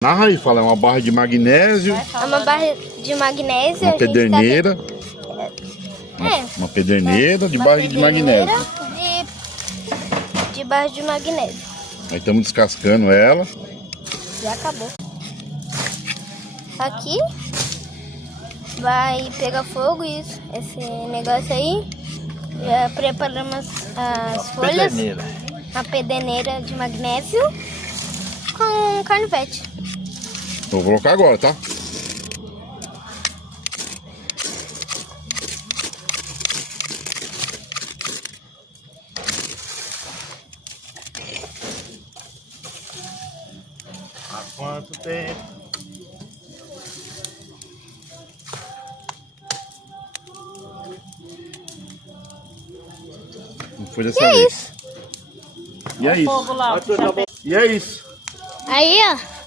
Narra aí, fala, é uma barra de magnésio. É uma barra de magnésio. Uma pederneira. Uma pederneira de barra de magnésio. De barra de magnésio. Aí estamos descascando ela. Já acabou. Aqui vai pegar fogo isso, esse negócio aí. Já preparamos as folhas. A pederneira de magnésio com canivete. Vou colocar agora, tá? Há quanto tempo? Não foi dessa vez. Isso. E é isso. Fogo lá. E é isso. Aí, ó.